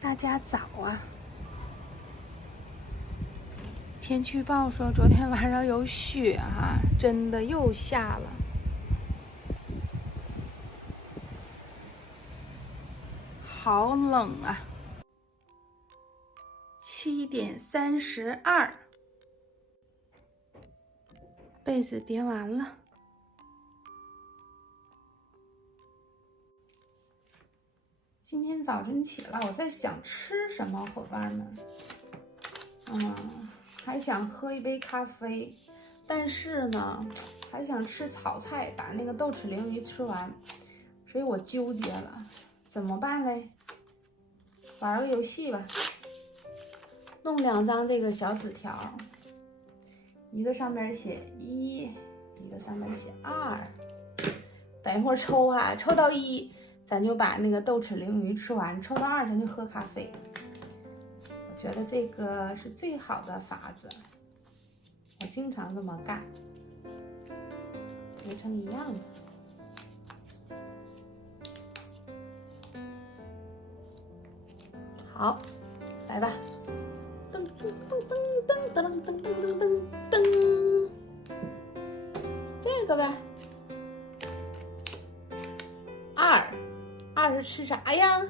大家早啊！天气预报说昨天晚上有雪啊，真的又下了。好冷啊！7点32，被子叠完了。今天早晨起来，我在想吃什么，伙伴们。还想喝一杯咖啡，但是呢，还想吃炒菜，把那个豆豉鲮鱼吃完，所以我纠结了，怎么办嘞？玩个游戏吧，弄2张这个小纸条，一个上面写1，一个上面写2。等一会儿抽啊，抽到1，咱就把那个豆豉鲮鱼吃完；抽到2，咱就喝咖啡。我觉得这个是最好的法子，我经常这么干，流程一样的。好，来吧，噔噔噔噔噔噔噔噔噔，这个呗。2是吃啥呀？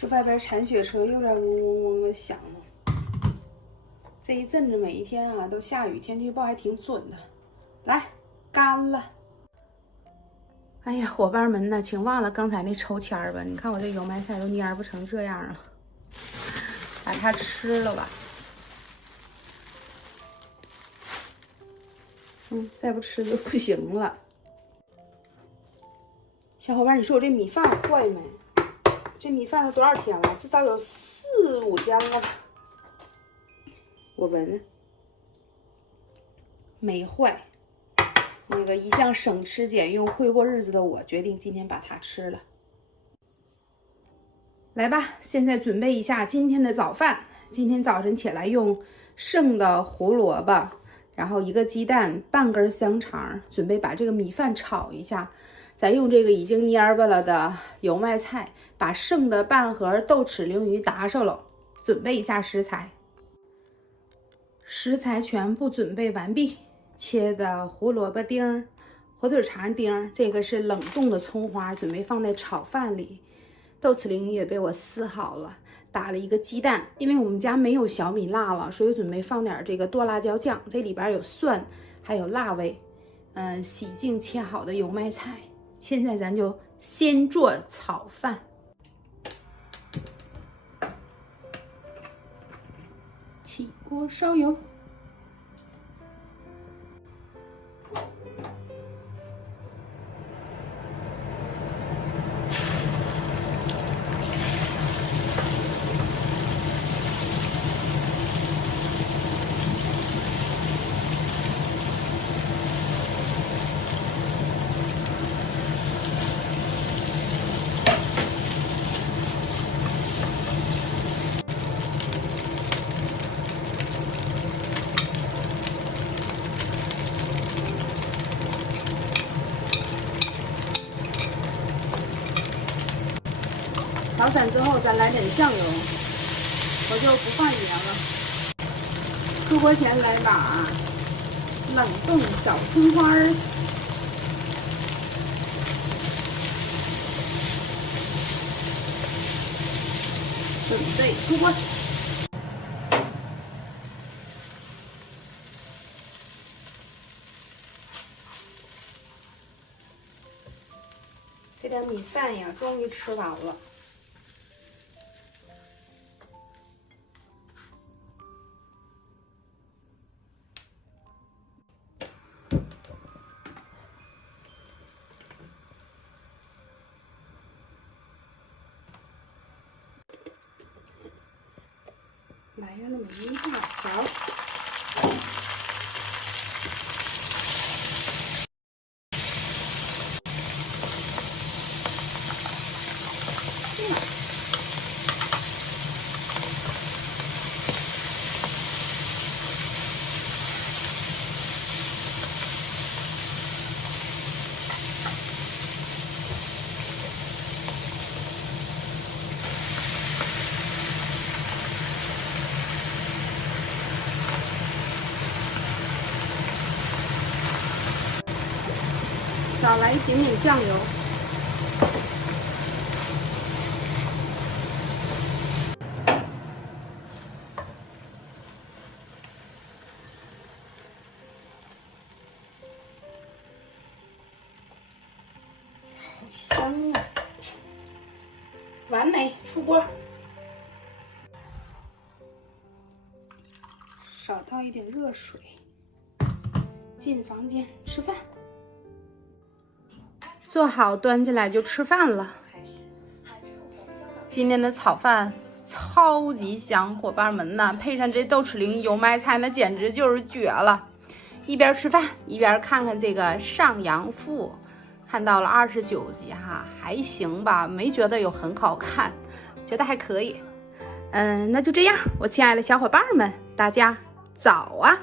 这外边铲雪车又在嗡嗡嗡的响了。这一阵子每一天啊都下雨，天气预报还挺准的。来，干了。哎呀，伙伴们呢，请忘了刚才那抽签吧。你看我这油麦菜都蔫不成这样了，把它吃了吧。再不吃就不行了。小伙伴，你说我这米饭坏没？这米饭都多少天了？至少有4、5天了吧？我闻闻，没坏。那个一向省吃俭用、会过日子的我，决定今天把它吃了。来吧，现在准备一下今天的早饭。今天早晨起来用剩的胡萝卜，然后1个鸡蛋，半根香肠，准备把这个米饭炒一下。再用这个已经蔫巴了的油麦菜，把剩的半盒豆豉鲮鱼打上了。准备一下食材，食材全部准备完毕。切的胡萝卜丁、火腿肠丁，这个是冷冻的葱花，准备放在炒饭里。豆豉鲮鱼也被我撕好了，打了1个鸡蛋。因为我们家没有小米辣了，所以准备放点这个剁辣椒酱，这里边有蒜，还有辣味。洗净切好的油麦菜。现在咱就先做炒饭。起锅烧油。炒散之后，咱来点酱油，我就不放盐了。出锅前来把冷冻小葱花准备出锅。这点米饭呀，终于吃完了。来呀，那么1大勺。少来一点点酱油。好香啊！完美，出锅。少倒一点热水。进房间吃饭。做好，端进来就吃饭了。今天的炒饭超级香，伙伴们呐，配上这豆豉鲮油麦菜，那简直就是绝了。一边吃饭一边看看这个《上阳赋》，看到了29集哈，还行吧，没觉得有很好看，觉得还可以。那就这样，我亲爱的小伙伴们，大家早啊！